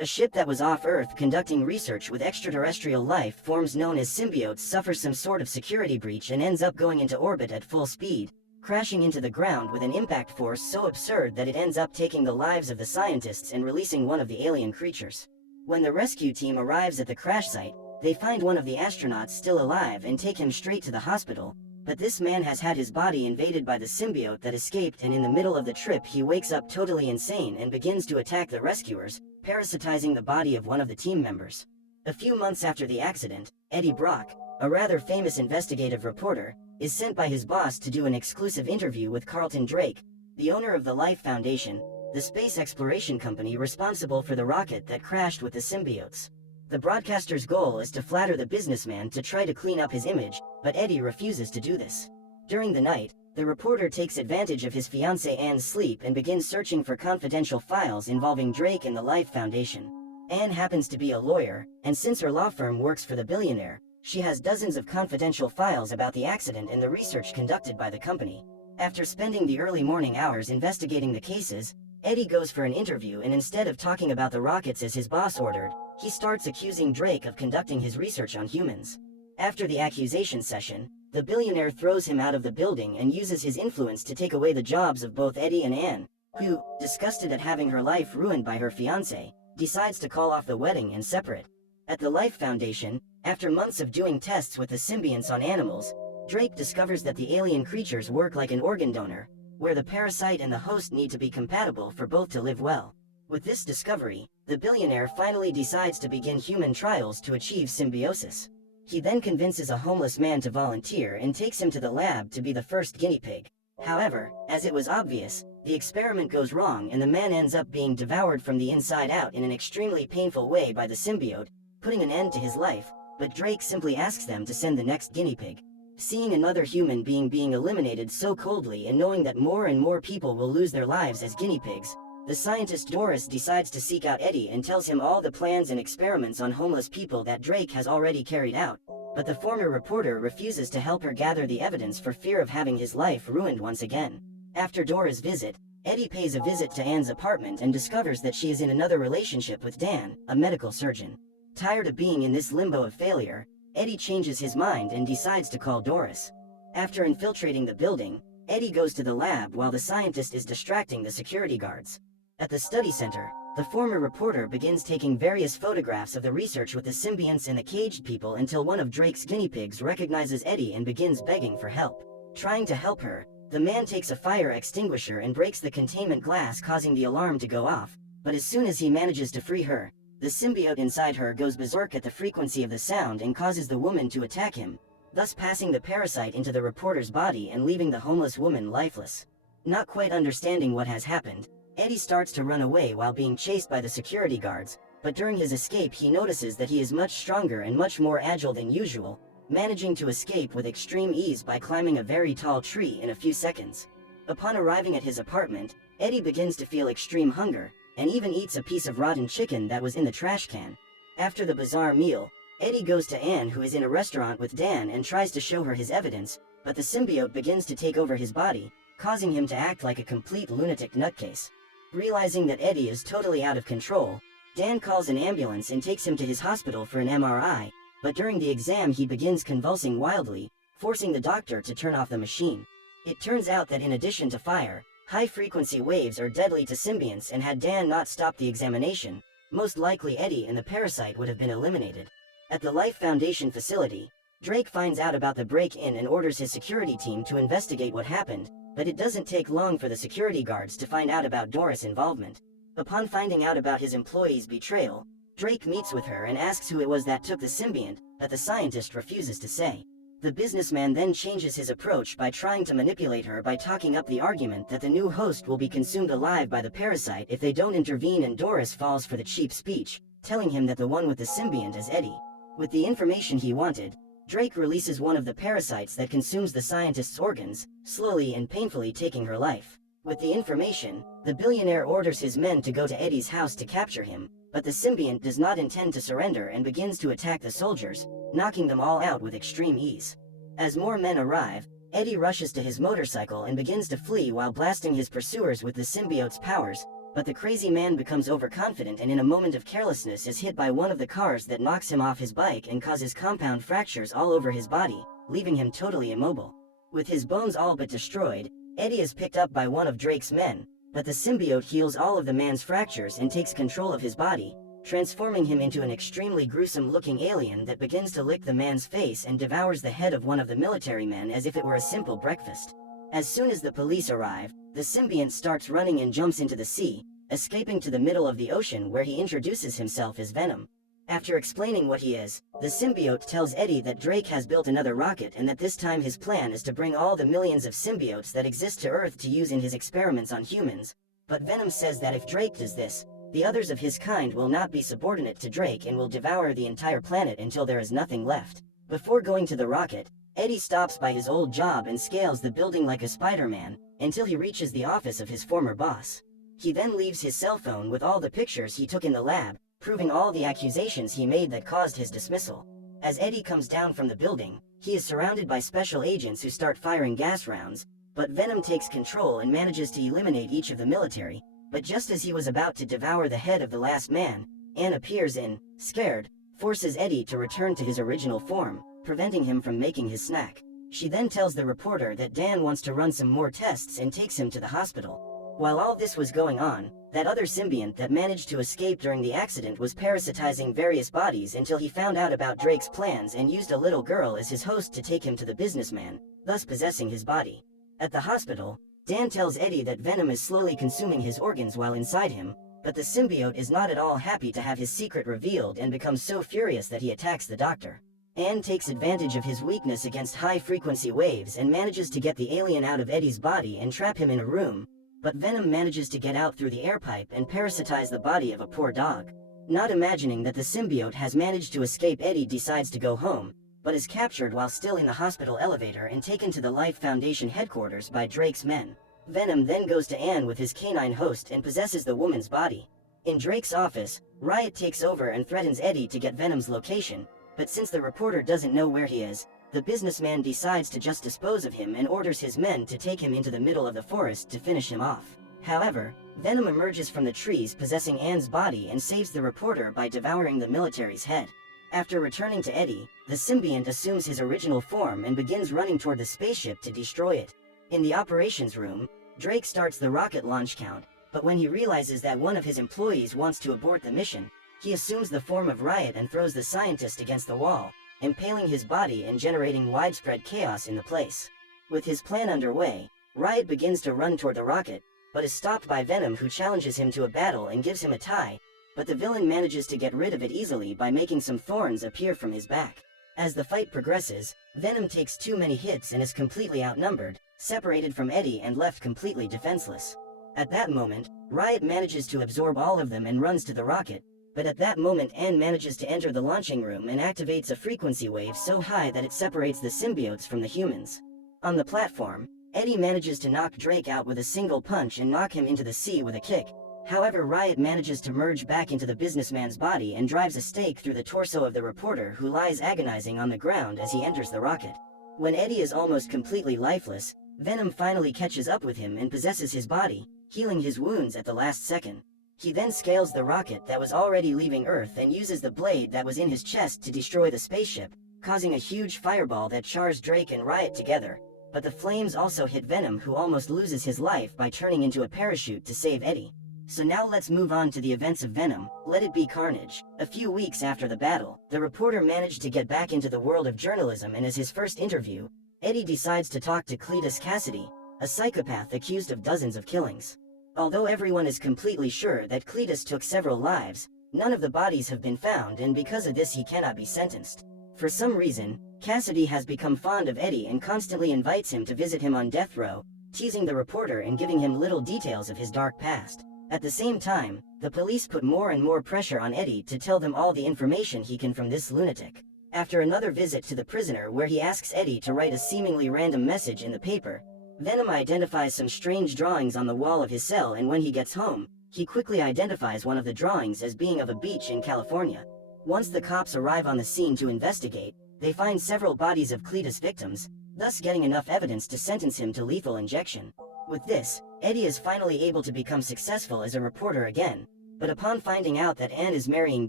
A ship that was off Earth conducting research with extraterrestrial life forms known as symbiotes suffers some sort of security breach and ends up going into orbit at full speed, crashing into the ground with an impact force so absurd that it ends up taking the lives of the scientists and releasing one of the alien creatures. When the rescue team arrives at the crash site, they find one of the astronauts still alive and take him straight to the hospital, but this man has had his body invaded by the symbiote that escaped, and in the middle of the trip he wakes up totally insane and begins to attack the rescuers, parasitizing the body of one of the team members. A few months after the accident, Eddie Brock, a rather famous investigative reporter, is sent by his boss to do an exclusive interview with Carlton Drake, the owner of the Life Foundation, the space exploration company responsible for the rocket that crashed with the symbiotes. The broadcaster's goal is to flatter the businessman to try to clean up his image, but Eddie refuses to do this. During the night, the reporter takes advantage of his fiancée Anne's sleep and begins searching for confidential files involving Drake and the Life Foundation. Anne happens to be a lawyer, and since her law firm works for the billionaire, she has dozens of confidential files about the accident and the research conducted by the company. After spending the early morning hours investigating the cases, Eddie goes for an interview, and instead of talking about the rockets as his boss ordered, he starts accusing Drake of conducting his research on humans. After the accusation session, the billionaire throws him out of the building and uses his influence to take away the jobs of both Eddie and Anne, who, disgusted at having her life ruined by her fiancé, decides to call off the wedding and separate. At the Life Foundation, after months of doing tests with the symbionts on animals, Drake discovers that the alien creatures work like an organ donor, where the parasite and the host need to be compatible for both to live well. With this discovery, the billionaire finally decides to begin human trials to achieve symbiosis. He then convinces a homeless man to volunteer and takes him to the lab to be the first guinea pig. However, as it was obvious, the experiment goes wrong and the man ends up being devoured from the inside out in an extremely painful way by the symbiote, putting an end to his life, but Drake simply asks them to send the next guinea pig. Seeing another human being eliminated so coldly and knowing that more and more people will lose their lives as guinea pigs, the scientist Doris decides to seek out Eddie and tells him all the plans and experiments on homeless people that Drake has already carried out, but the former reporter refuses to help her gather the evidence for fear of having his life ruined once again. After Dora's visit, Eddie pays a visit to Anne's apartment and discovers that she is in another relationship with Dan, a medical surgeon. Tired of being in this limbo of failure, Eddie changes his mind and decides to call Doris. After infiltrating the building, Eddie goes to the lab while the scientist is distracting the security guards. At the study center, the former reporter begins taking various photographs of the research with the symbionts and the caged people until one of Drake's guinea pigs recognizes Eddie and begins begging for help. Trying to help her, the man takes a fire extinguisher and breaks the containment glass, causing the alarm to go off, but as soon as he manages to free her, the symbiote inside her goes berserk at the frequency of the sound and causes the woman to attack him, thus passing the parasite into the reporter's body and leaving the homeless woman lifeless. Not quite understanding what has happened, Eddie starts to run away while being chased by the security guards, but during his escape he notices that he is much stronger and much more agile than usual, managing to escape with extreme ease by climbing a very tall tree in a few seconds. Upon arriving at his apartment, Eddie begins to feel extreme hunger, and even eats a piece of rotten chicken that was in the trash can. After the bizarre meal, Eddie goes to Anne, who is in a restaurant with Dan, and tries to show her his evidence, but the symbiote begins to take over his body, causing him to act like a complete lunatic nutcase. Realizing that Eddie is totally out of control, Dan calls an ambulance and takes him to his hospital for an MRI, but during the exam he begins convulsing wildly, forcing the doctor to turn off the machine. It turns out that in addition to fire, high-frequency waves are deadly to symbionts, and had Dan not stopped the examination, most likely Eddie and the parasite would have been eliminated. At the Life Foundation facility, Drake finds out about the break-in and orders his security team to investigate what happened, but it doesn't take long for the security guards to find out about Doris' involvement. Upon finding out about his employee's betrayal, Drake meets with her and asks who it was that took the symbiont, but the scientist refuses to say. The businessman then changes his approach by trying to manipulate her by talking up the argument that the new host will be consumed alive by the parasite if they don't intervene, and Doris falls for the cheap speech, telling him that the one with the symbiont is Eddie. With the information he wanted, Drake releases one of the parasites that consumes the scientist's organs, slowly and painfully taking her life. With the information, the billionaire orders his men to go to Eddie's house to capture him, but the symbiont does not intend to surrender and begins to attack the soldiers, knocking them all out with extreme ease. As more men arrive, Eddie rushes to his motorcycle and begins to flee while blasting his pursuers with the symbiote's powers, but the crazy man becomes overconfident and in a moment of carelessness is hit by one of the cars that knocks him off his bike and causes compound fractures all over his body, leaving him totally immobile. With his bones all but destroyed, Eddie is picked up by one of Drake's men, but the symbiote heals all of the man's fractures and takes control of his body, transforming him into an extremely gruesome-looking alien that begins to lick the man's face and devours the head of one of the military men as if it were a simple breakfast. As soon as the police arrive, the symbiont starts running and jumps into the sea, escaping to the middle of the ocean where he introduces himself as Venom. After explaining what he is, the symbiote tells Eddie that Drake has built another rocket and that this time his plan is to bring all the millions of symbiotes that exist to Earth to use in his experiments on humans, but Venom says that if Drake does this, the others of his kind will not be subordinate to Drake and will devour the entire planet until there is nothing left. Before going to the rocket, Eddie stops by his old job and scales the building like a Spider-Man, until he reaches the office of his former boss. He then leaves his cell phone with all the pictures he took in the lab, proving all the accusations he made that caused his dismissal. As Eddie comes down from the building, he is surrounded by special agents who start firing gas rounds, but Venom takes control and manages to eliminate each of the military. But just as he was about to devour the head of the last man, Anne appears and, scared, forces Eddie to return to his original form, preventing him from making his snack. She then tells the reporter that Dan wants to run some more tests and takes him to the hospital. While all this was going on, that other symbiont that managed to escape during the accident was parasitizing various bodies until he found out about Drake's plans and used a little girl as his host to take him to the businessman, thus possessing his body. At the hospital, Dan tells Eddie that Venom is slowly consuming his organs while inside him, but the symbiote is not at all happy to have his secret revealed and becomes so furious that he attacks the doctor. Anne takes advantage of his weakness against high-frequency waves and manages to get the alien out of Eddie's body and trap him in a room, but Venom manages to get out through the air pipe and parasitize the body of a poor dog. Not imagining that the symbiote has managed to escape, Eddie decides to go home, but is captured while still in the hospital elevator and taken to the Life Foundation headquarters by Drake's men. Venom then goes to Anne with his canine host and possesses the woman's body. In Drake's office, Riot takes over and threatens Eddie to get Venom's location, but since the reporter doesn't know where he is, the businessman decides to just dispose of him and orders his men to take him into the middle of the forest to finish him off. However, Venom emerges from the trees possessing Anne's body and saves the reporter by devouring the military's head. After returning to Eddie, the symbiont assumes his original form and begins running toward the spaceship to destroy it. In the operations room, Drake starts the rocket launch count, but when he realizes that one of his employees wants to abort the mission, he assumes the form of Riot and throws the scientist against the wall, impaling his body and generating widespread chaos in the place. With his plan underway, Riot begins to run toward the rocket, but is stopped by Venom, who challenges him to a battle and gives him a tie, but the villain manages to get rid of it easily by making some thorns appear from his back. As the fight progresses, Venom takes too many hits and is completely outnumbered, separated from Eddie and left completely defenseless. At that moment, Riot manages to absorb all of them and runs to the rocket, but at that moment Anne manages to enter the launching room and activates a frequency wave so high that it separates the symbiotes from the humans. On the platform, Eddie manages to knock Drake out with a single punch and knock him into the sea with a kick. However, Riot manages to merge back into the businessman's body and drives a stake through the torso of the reporter, who lies agonizing on the ground as he enters the rocket. When Eddie is almost completely lifeless, Venom finally catches up with him and possesses his body, healing his wounds at the last second. He then scales the rocket that was already leaving Earth and uses the blade that was in his chest to destroy the spaceship, causing a huge fireball that chars Drake and Riot together. But the flames also hit Venom, who almost loses his life by turning into a parachute to save Eddie. So now let's move on to the events of Venom, Let It Be Carnage. A few weeks after the battle, the reporter managed to get back into the world of journalism, and as his first interview, Eddie decides to talk to Cletus Cassidy, a psychopath accused of dozens of killings. Although everyone is completely sure that Cletus took several lives, none of the bodies have been found, and because of this he cannot be sentenced. For some reason, Cassidy has become fond of Eddie and constantly invites him to visit him on death row, teasing the reporter and giving him little details of his dark past. At the same time, the police put more and more pressure on Eddie to tell them all the information he can from this lunatic. After another visit to the prisoner where he asks Eddie to write a seemingly random message in the paper, Venom identifies some strange drawings on the wall of his cell, and when he gets home, he quickly identifies one of the drawings as being of a beach in California. Once the cops arrive on the scene to investigate, they find several bodies of Cletus victims, thus getting enough evidence to sentence him to lethal injection. With this, Eddie is finally able to become successful as a reporter again, but upon finding out that Anne is marrying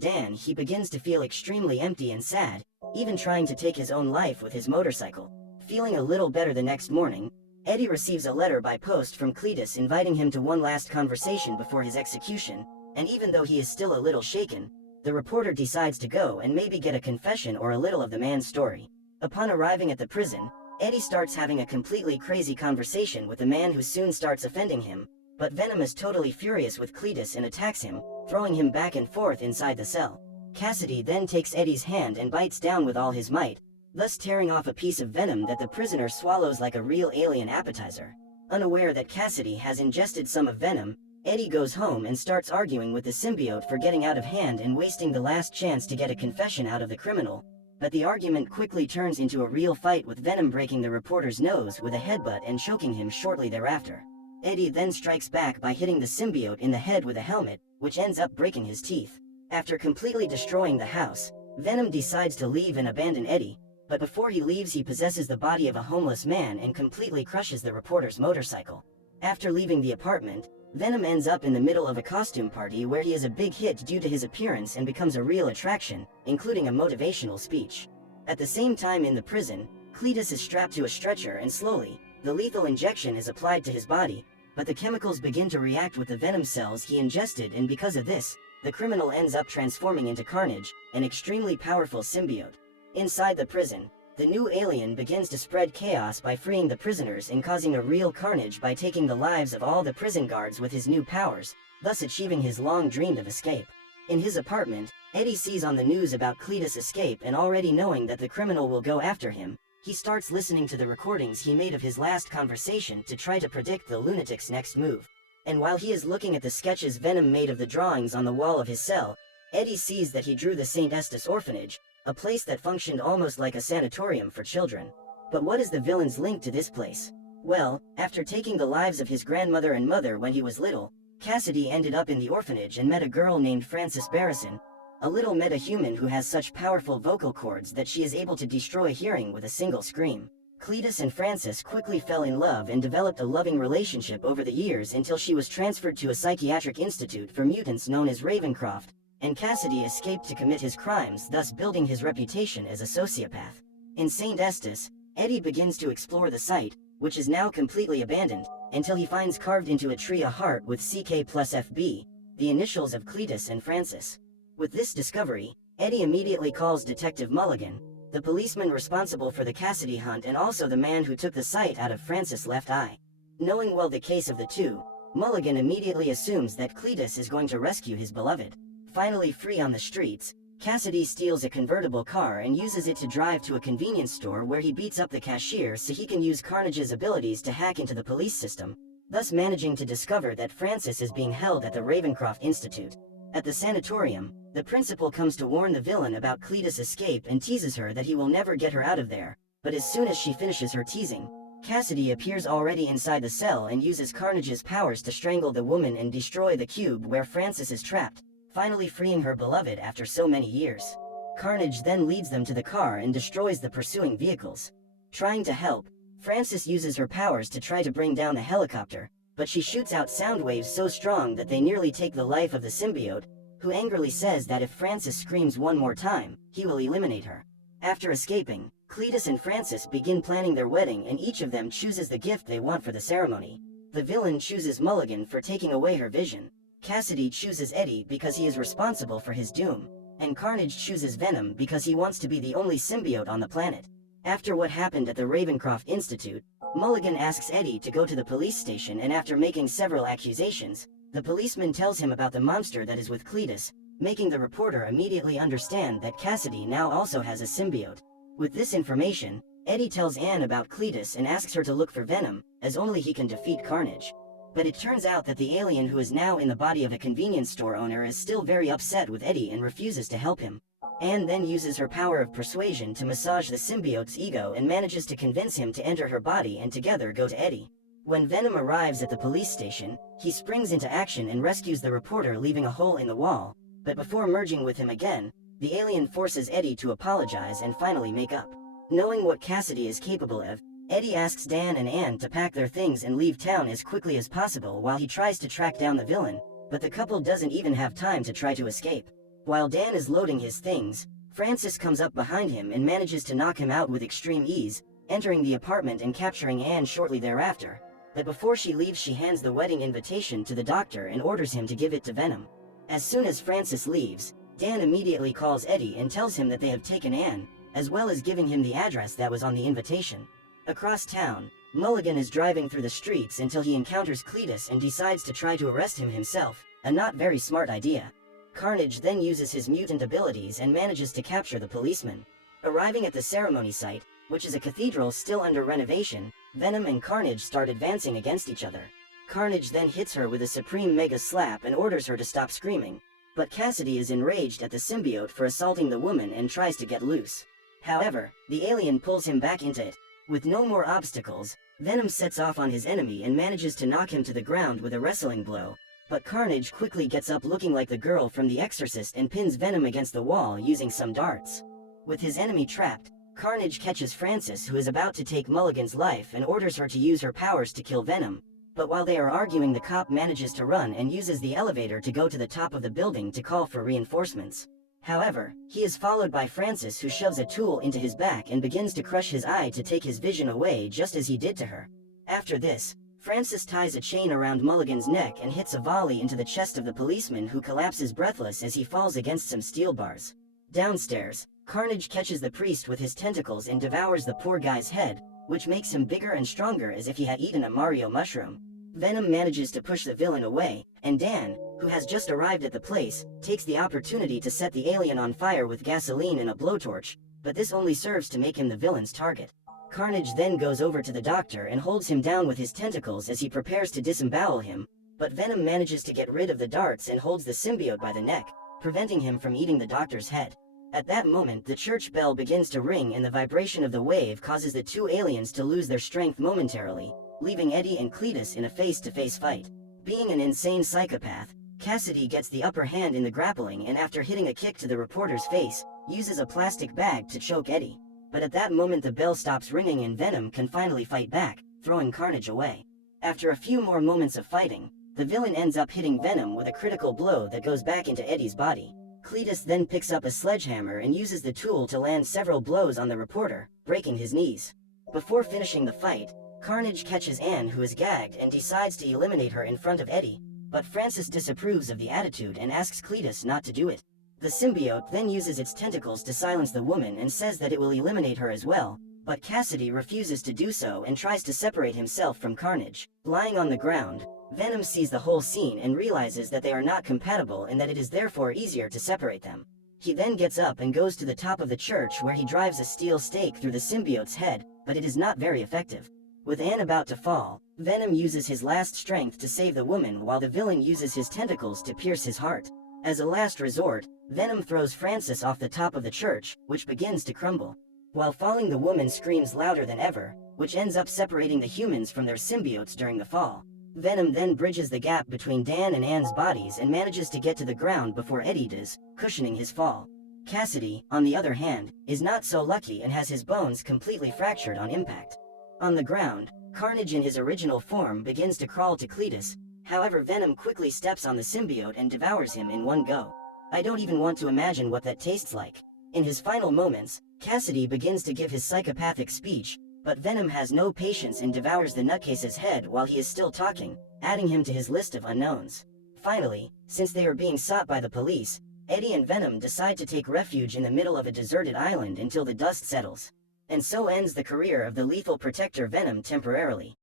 Dan, he begins to feel extremely empty and sad, even trying to take his own life with his motorcycle. Feeling a little better the next morning, Eddie receives a letter by post from Cletus inviting him to one last conversation before his execution, and even though he is still a little shaken, the reporter decides to go and maybe get a confession or a little of the man's story. Upon arriving at the prison, Eddie starts having a completely crazy conversation with the man who soon starts offending him, but Venom is totally furious with Cletus and attacks him, throwing him back and forth inside the cell. Cassidy then takes Eddie's hand and bites down with all his might, thus tearing off a piece of venom that the prisoner swallows like a real alien appetizer. Unaware that Cassidy has ingested some of Venom, Eddie goes home and starts arguing with the symbiote for getting out of hand and wasting the last chance to get a confession out of the criminal, but the argument quickly turns into a real fight with Venom breaking the reporter's nose with a headbutt and choking him shortly thereafter. Eddie then strikes back by hitting the symbiote in the head with a helmet, which ends up breaking his teeth. After completely destroying the house, Venom decides to leave and abandon Eddie, but before he leaves he possesses the body of a homeless man and completely crushes the reporter's motorcycle. After leaving the apartment, Venom ends up in the middle of a costume party where he is a big hit due to his appearance and becomes a real attraction, including a motivational speech. At the same time in the prison, Cletus is strapped to a stretcher and slowly, the lethal injection is applied to his body, but the chemicals begin to react with the venom cells he ingested, and because of this, the criminal ends up transforming into Carnage, an extremely powerful symbiote. Inside the prison, the new alien begins to spread chaos by freeing the prisoners and causing a real carnage by taking the lives of all the prison guards with his new powers, thus achieving his long-dreamed of escape. In his apartment, Eddie sees on the news about Cletus' escape, and already knowing that the criminal will go after him, he starts listening to the recordings he made of his last conversation to try to predict the lunatic's next move. And while he is looking at the sketches Venom made of the drawings on the wall of his cell, Eddie sees that he drew the St. Estes orphanage, a place that functioned almost like a sanatorium for children. But what is the villain's link to this place? Well, after taking the lives of his grandmother and mother when he was little, Cassidy ended up in the orphanage and met a girl named Frances Barrison, a little meta-human who has such powerful vocal cords that she is able to destroy hearing with a single scream. Cletus and Frances quickly fell in love and developed a loving relationship over the years until she was transferred to a psychiatric institute for mutants known as Ravencroft, and Cassidy escaped to commit his crimes, thus building his reputation as a sociopath. In St. Estes, Eddie begins to explore the site, which is now completely abandoned, until he finds carved into a tree a heart with CK plus FB, the initials of Cletus and Frances. With this discovery, Eddie immediately calls Detective Mulligan, the policeman responsible for the Cassidy hunt and also the man who took the sight out of Frances' left eye. Knowing well the case of the two, Mulligan immediately assumes that Cletus is going to rescue his beloved. Finally free on the streets, Cassidy steals a convertible car and uses it to drive to a convenience store where he beats up the cashier so he can use Carnage's abilities to hack into the police system, thus managing to discover that Frances is being held at the Ravencroft Institute. At the sanatorium, the principal comes to warn the villain about Cletus' escape and teases her that he will never get her out of there, but as soon as she finishes her teasing, Cassidy appears already inside the cell and uses Carnage's powers to strangle the woman and destroy the cube where Frances is trapped, finally freeing her beloved after so many years. Carnage then leads them to the car and destroys the pursuing vehicles. Trying to help, Frances uses her powers to try to bring down the helicopter, but she shoots out sound waves so strong that they nearly take the life of the symbiote, who angrily says that if Frances screams one more time, he will eliminate her. After escaping, Cletus and Frances begin planning their wedding, and each of them chooses the gift they want for the ceremony. The villain chooses Mulligan for taking away her vision. Cassidy chooses Eddie because he is responsible for his doom, and Carnage chooses Venom because he wants to be the only symbiote on the planet. After what happened at the Ravencroft Institute, Mulligan asks Eddie to go to the police station, and after making several accusations, the policeman tells him about the monster that is with Cletus, making the reporter immediately understand that Cassidy now also has a symbiote. With this information, Eddie tells Anne about Cletus and asks her to look for Venom, as only he can defeat Carnage. But it turns out that the alien who is now in the body of a convenience store owner is still very upset with Eddie and refuses to help him. Anne then uses her power of persuasion to massage the symbiote's ego and manages to convince him to enter her body and together go to Eddie. When Venom arrives at the police station, he springs into action and rescues the reporter, leaving a hole in the wall, but before merging with him again, the alien forces Eddie to apologize and finally make up. Knowing what Cassidy is capable of, Eddie asks Dan and Ann to pack their things and leave town as quickly as possible while he tries to track down the villain, but the couple doesn't even have time to try to escape. While Dan is loading his things, Francis comes up behind him and manages to knock him out with extreme ease, entering the apartment and capturing Ann shortly thereafter. But before she leaves, she hands the wedding invitation to the doctor and orders him to give it to Venom. As soon as Francis leaves, Dan immediately calls Eddie and tells him that they have taken Ann, as well as giving him the address that was on the invitation. Across town, Mulligan is driving through the streets until he encounters Cletus and decides to try to arrest him himself, a not very smart idea. Carnage then uses his mutant abilities and manages to capture the policeman. Arriving at the ceremony site, which is a cathedral still under renovation, Venom and Carnage start advancing against each other. Carnage then hits her with a supreme mega slap and orders her to stop screaming, but Cassidy is enraged at the symbiote for assaulting the woman and tries to get loose. However, the alien pulls him back into it. With no more obstacles, Venom sets off on his enemy and manages to knock him to the ground with a wrestling blow, but Carnage quickly gets up looking like the girl from The Exorcist and pins Venom against the wall using some darts. With his enemy trapped, Carnage catches Francis, who is about to take Mulligan's life, and orders her to use her powers to kill Venom, but while they are arguing, the cop manages to run and uses the elevator to go to the top of the building to call for reinforcements. However, he is followed by Francis, who shoves a tool into his back and begins to crush his eye to take his vision away, just as he did to her. After this, Francis ties a chain around Mulligan's neck and hits a volley into the chest of the policeman, who collapses breathless as he falls against some steel bars. Downstairs, Carnage catches the priest with his tentacles and devours the poor guy's head, which makes him bigger and stronger as if he had eaten a Mario mushroom. Venom manages to push the villain away, and Dan, who has just arrived at the place, takes the opportunity to set the alien on fire with gasoline and a blowtorch, but this only serves to make him the villain's target. Carnage then goes over to the doctor and holds him down with his tentacles as he prepares to disembowel him, but Venom manages to get rid of the darts and holds the symbiote by the neck, preventing him from eating the doctor's head. At that moment, the church bell begins to ring and the vibration of the wave causes the two aliens to lose their strength momentarily, leaving Eddie and Cletus in a face-to-face fight. Being an insane psychopath, Cassidy gets the upper hand in the grappling, and after hitting a kick to the reporter's face, uses a plastic bag to choke Eddie. But at that moment the bell stops ringing and Venom can finally fight back, throwing Carnage away. After a few more moments of fighting, the villain ends up hitting Venom with a critical blow that goes back into Eddie's body. Cletus then picks up a sledgehammer and uses the tool to land several blows on the reporter, breaking his knees. Before finishing the fight, Carnage catches Ann, who is gagged, and decides to eliminate her in front of Eddie, but Francis disapproves of the attitude and asks Cletus not to do it. The symbiote then uses its tentacles to silence the woman and says that it will eliminate her as well, but Cassidy refuses to do so and tries to separate himself from Carnage. Lying on the ground, Venom sees the whole scene and realizes that they are not compatible and that it is therefore easier to separate them. He then gets up and goes to the top of the church, where he drives a steel stake through the symbiote's head, but it is not very effective. With Ann about to fall, Venom uses his last strength to save the woman, while the villain uses his tentacles to pierce his heart. As a last resort, Venom throws Francis off the top of the church, which begins to crumble. While falling, the woman screams louder than ever, which ends up separating the humans from their symbiotes during the fall. Venom then bridges the gap between Dan and Ann's bodies and manages to get to the ground before Eddie does, cushioning his fall. Cassidy, on the other hand, is not so lucky and has his bones completely fractured on impact. On the ground, Carnage in his original form begins to crawl to Cletus. However, Venom quickly steps on the symbiote and devours him in one go. I don't even want to imagine what that tastes like. In his final moments, Cassidy begins to give his psychopathic speech, but Venom has no patience and devours the nutcase's head while he is still talking, adding him to his list of unknowns. Finally, since they are being sought by the police, Eddie and Venom decide to take refuge in the middle of a deserted island until the dust settles. And so ends the career of the lethal protector Venom temporarily.